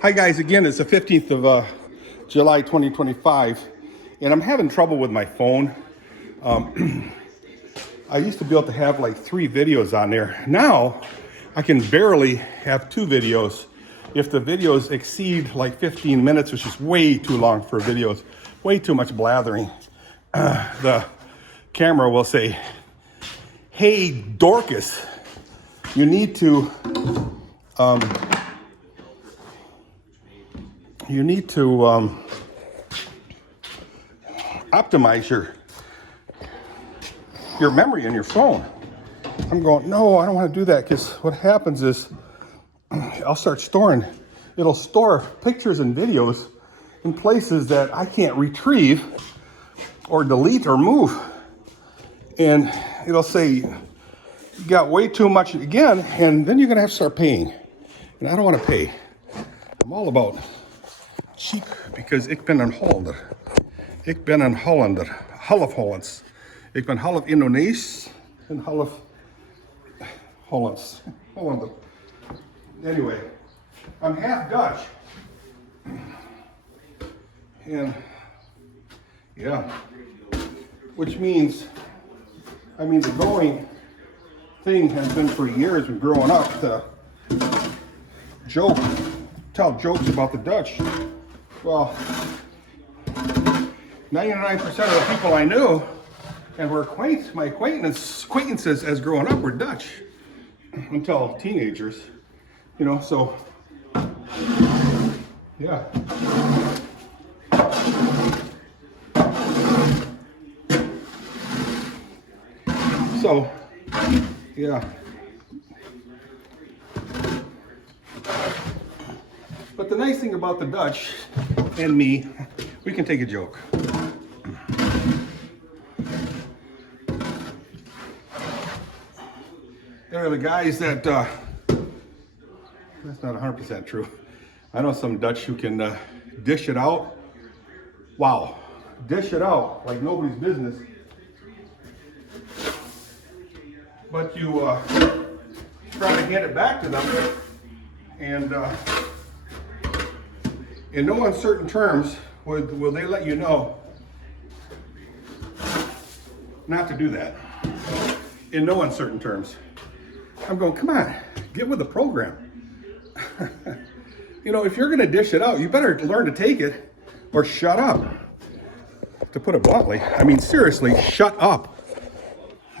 Hi guys, again, it's the 15th of July 2025, and I'm having trouble with my phone. I used to be able to have like 3 videos on there. Now, I can barely have 2 videos. If the videos exceed like 15 minutes, which is way too long for videos, way too much blathering, the camera will say, "Hey, Dorcas, you need to optimize your memory in your phone." I'm going, no, I don't want to do that, because what happens is it'll store pictures and videos in places that I can't retrieve or delete or move. And it'll say, you got way too much again, and then you're going to have to start paying. And I don't want to pay. I'm all about cheap, because ik ben een Hollander. Ik ben een Hollander. Half Hollands. Ik ben half Indonesisch en half Hollands. Hollander. Anyway, I'm half Dutch. And yeah, which means, the going thing has been for years and growing up to tell jokes about the Dutch. Well, 99% of the people I knew and were my acquaintances as growing up were Dutch until teenagers, so yeah. So, yeah. But the nice thing about the Dutch and me, we can take a joke. They're the guys that, that's not 100% true. I know some Dutch who can dish it out. Wow, dish it out like nobody's business. But you try to hand it back to them, and in no uncertain terms will they let you know not to do that. In no uncertain terms. I'm going, come on, get with the program. If you're going to dish it out, you better learn to take it or shut up. To put it bluntly, seriously, shut up.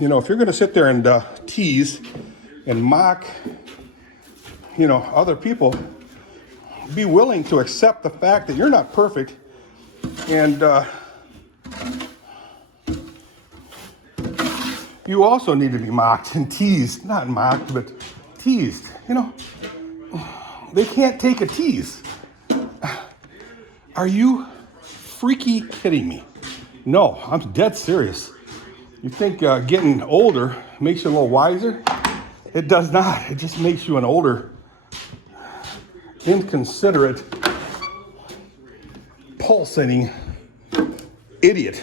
If you're going to sit there and tease and mock, other people, be willing to accept the fact that you're not perfect, and you also need to be mocked and teased. Not mocked, but teased. They can't take a tease. Are you freaky kidding me? No, I'm dead serious. You think getting older makes you a little wiser? It does not. It just makes you an older, inconsiderate, pulsating idiot,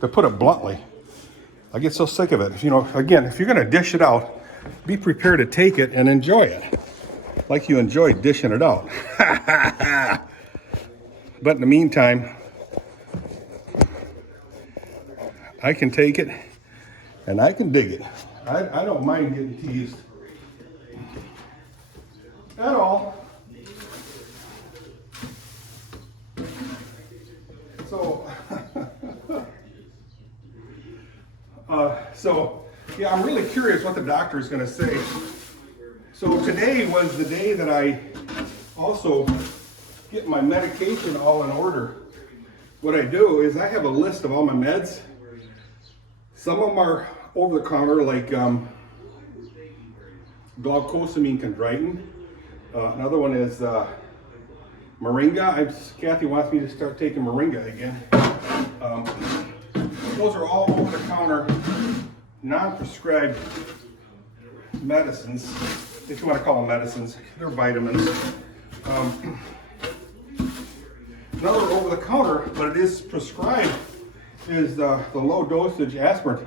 to put it bluntly. I get so sick of it. If you're going to dish it out, be prepared to take it and enjoy it, like you enjoy dishing it out. But in the meantime, I can take it and I can dig it. I don't mind getting teased at all. So, yeah, I'm really curious what the doctor is going to say. So today was the day that I also get my medication all in order. What I do is I have a list of all my meds. Some of them are over the counter, like glucosamine chondroitin. Another one is moringa. Kathy wants me to start taking moringa again. Those are all over the counter, non-prescribed medicines, if you want to call them medicines. They're vitamins. Another over the counter, but it is prescribed, is the low dosage aspirin.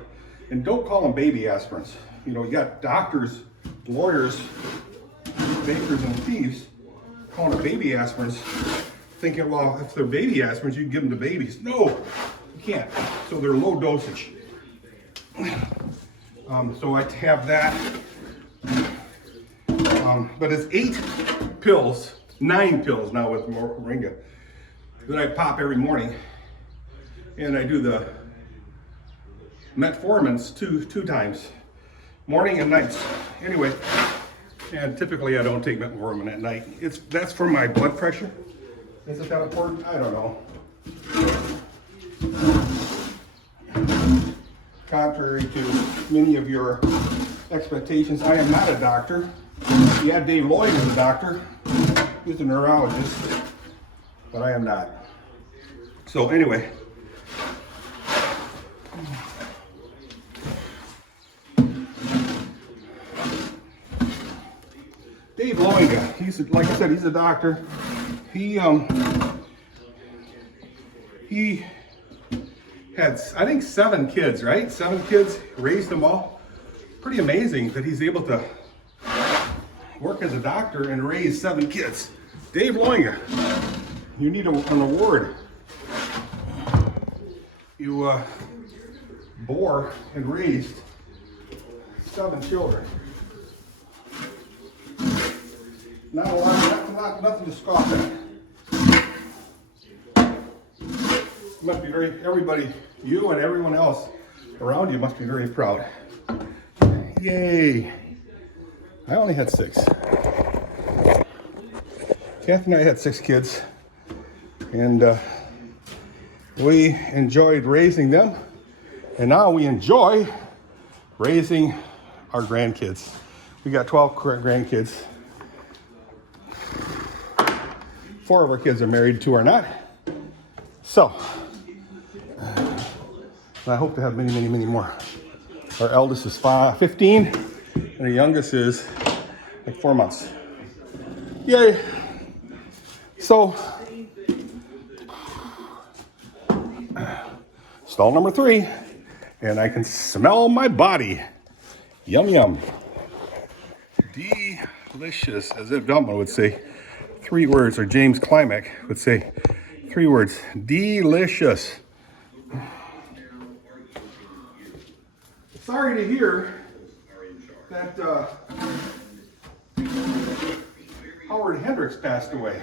And don't call them baby aspirins. You got doctors, lawyers, bakers, and thieves calling it baby aspirins, thinking, well, if they're baby aspirins, you can give them to babies. No, you can't. So they're low dosage. So I have that. But it's 8 pills, 9 pills now with moringa that I pop every morning. And I do the metformins two times, morning and nights. Anyway, and typically I don't take metformin at night. That's for my blood pressure. Is it that important? I don't know. Contrary to many of your expectations, I am not a doctor. Yeah, Dave Lloyd is a doctor. He's a neurologist, but I am not. So anyway, Dave Loinga, he's like I said, he's a doctor. He had, I think, 7 kids, right? 7 kids, raised them all. Pretty amazing that he's able to work as a doctor and raise 7 kids. Dave Loinga, you need an award. You bore and raised 7 children. Not a lot, nothing to scoff at. You must be everybody, you and everyone else around you must be very proud. Yay. I only had 6. Kathy and I had 6 kids, and we enjoyed raising them, and now we enjoy raising our grandkids. We got 12 grandkids. 4 of our kids are married, 2 are not. So, I hope to have many, many, many more. Our eldest is 15, and our youngest is like 4 months. Yay! So, stall number 3, and I can smell my body. Yum, yum. Delicious, as Ed Veltman would say. 3 words, or James Climack would say 3 words. Delicious. Sorry to hear that Howard Hendricks passed away.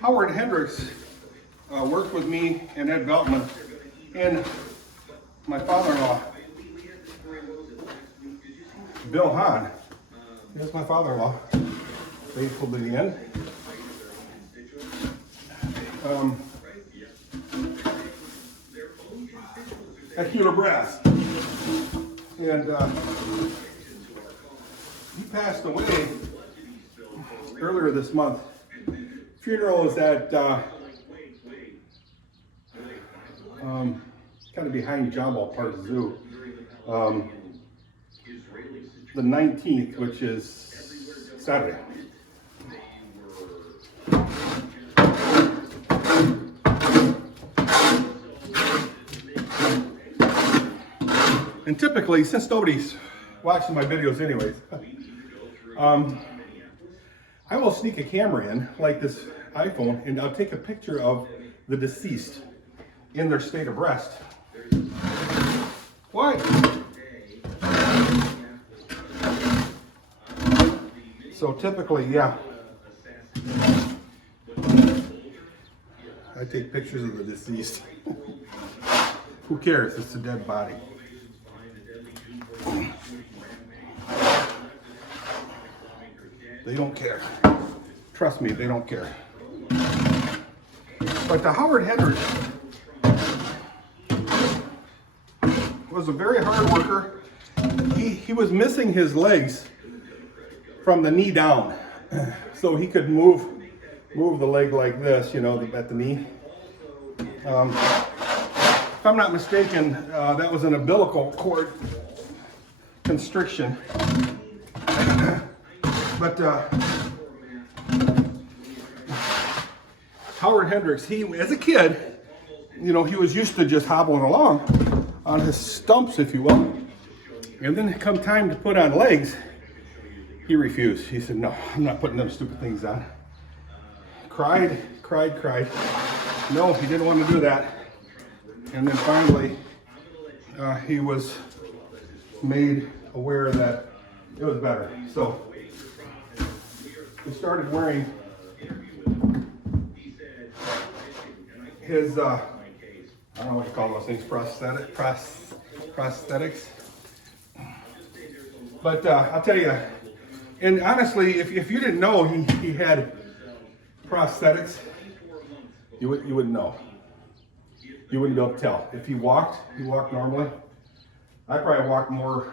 Howard Hendricks worked with me and Ed Veltman and my father-in-law, Bill Hahn. Here's my father-in-law, faithful to the end. At Hewlett Brass. And he passed away earlier this month. Funeral is at kind of behind Jambal Park Zoo. The 19th, which is Saturday. And typically, since nobody's watching my videos anyways, I will sneak a camera in, like this iPhone, and I'll take a picture of the deceased in their state of rest. Why? So typically, yeah, I take pictures of the deceased. Who cares? It's a dead body. They don't care. Trust me, they don't care. But the Howard Hendricks was a very hard worker. He was missing his legs from the knee down, so he could move the leg like this, you know, at the knee. If I'm not mistaken, that was an umbilical cord constriction. But Howard Hendricks, as a kid, you know, he was used to just hobbling along on his stumps, if you will. And then come time to put on legs, he refused. He said, no, I'm not putting them stupid things on. cried. No, he didn't want to do that. And then finally, he was made aware that it was better. So he started wearing his, I don't know what you call those things, prosthetics. But I'll tell you, and honestly, if you didn't know he had prosthetics, you wouldn't know. You wouldn't be able to tell. If he walked normally. I probably walk more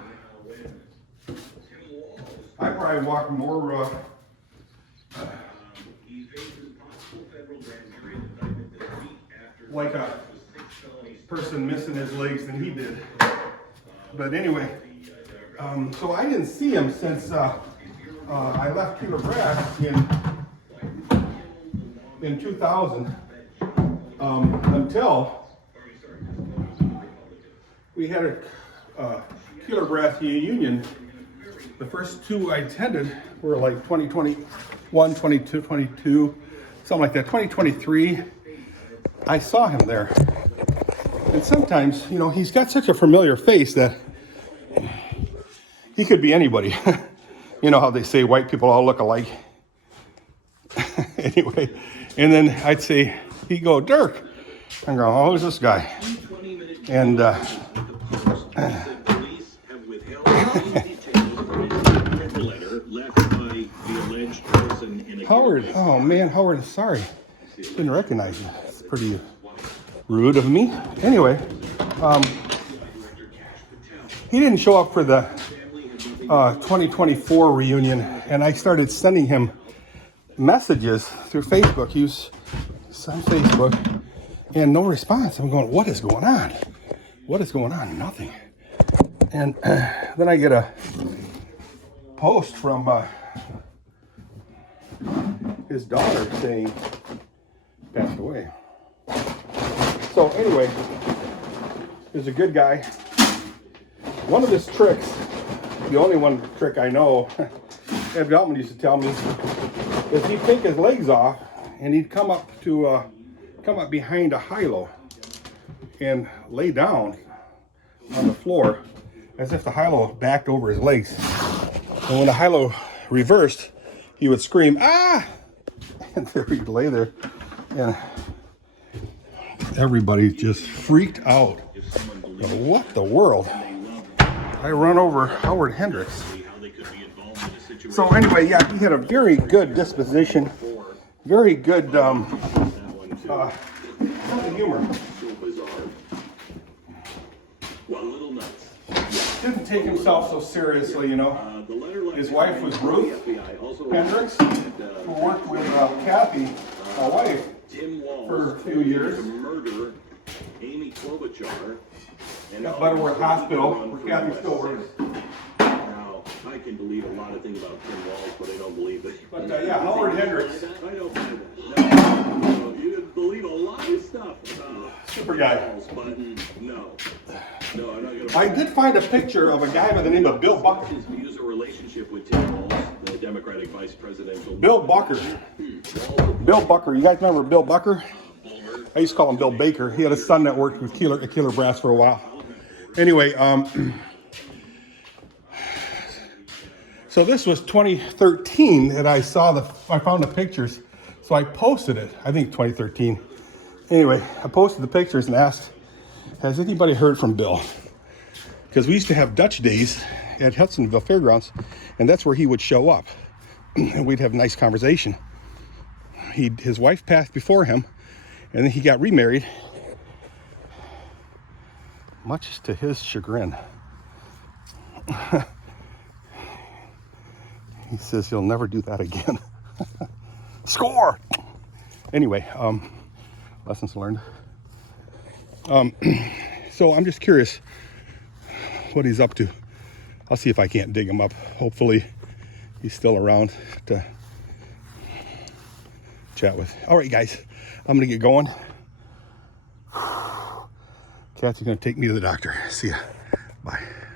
like a person missing his legs than he did. But anyway, so I didn't see him since I left Keeler Brass in 2000 until we had a Keeler Brass reunion. The first two I attended were like 2021, 22, 22, something like that. 2023, I saw him there. And sometimes, you know, he's got such a familiar face that he could be anybody. You know how they say white people all look alike? Anyway, and then I'd say, he'd go, Dirk. I'm going, oh, who's this guy? And Howard, oh man, Howard, sorry. Didn't recognize you. It's pretty rude of me. Anyway, he didn't show up for the 2024 reunion, and I started sending him messages through Facebook. He was on Facebook, and no response. I'm going, what is going on? What is going on? Nothing. And then I get a post from his daughter saying passed away. So anyway, he's a good guy. One of his tricks, the only one trick I know, Ed Galtman used to tell me, is he'd take his legs off and he'd come up behind a high-low and lay down on the floor as if the high-low backed over his legs. And when the high-low reversed, he would scream, ah! And there he'd lay there. And everybody just freaked out. What the world? I run over Howard Hendricks. So anyway, yeah, he had a very good disposition, very good sense of humor. Didn't take himself so seriously, you know. His wife was Ruth Hendricks, who worked with Kathy, my wife, for a few years. At Butterworth Hospital, where Kathy still works. Now, I can believe a lot of things about Tim Walz, but I don't believe that. But yeah, Howard Hendricks. I don't believe that. No, you can believe a lot of stuff. Super guy. But no, I'm not gonna. I did find a picture of a guy by the name of Bill Bucker. His views or relationship with Tim Walz, the Democratic vice presidential. Bill Bucker. Bill Bucker. You guys remember Bill Bucker? I used to call him Bill Baker. He had a son that worked with Keeler Brass for a while. Anyway, so this was 2013 that I found the pictures. So I posted it, I think 2013. Anyway, I posted the pictures and asked, has anybody heard from Bill? Because we used to have Dutch days at Hudsonville Fairgrounds, and that's where he would show up. And we'd have a nice conversation. His wife passed before him, and then he got remarried, much to his chagrin. He says he'll never do that again. Score! Anyway, lessons learned. So I'm just curious what he's up to. I'll see if I can't dig him up. Hopefully he's still around to chat with. All right, guys, I'm gonna get going. Kathy's gonna take me to the doctor. See ya.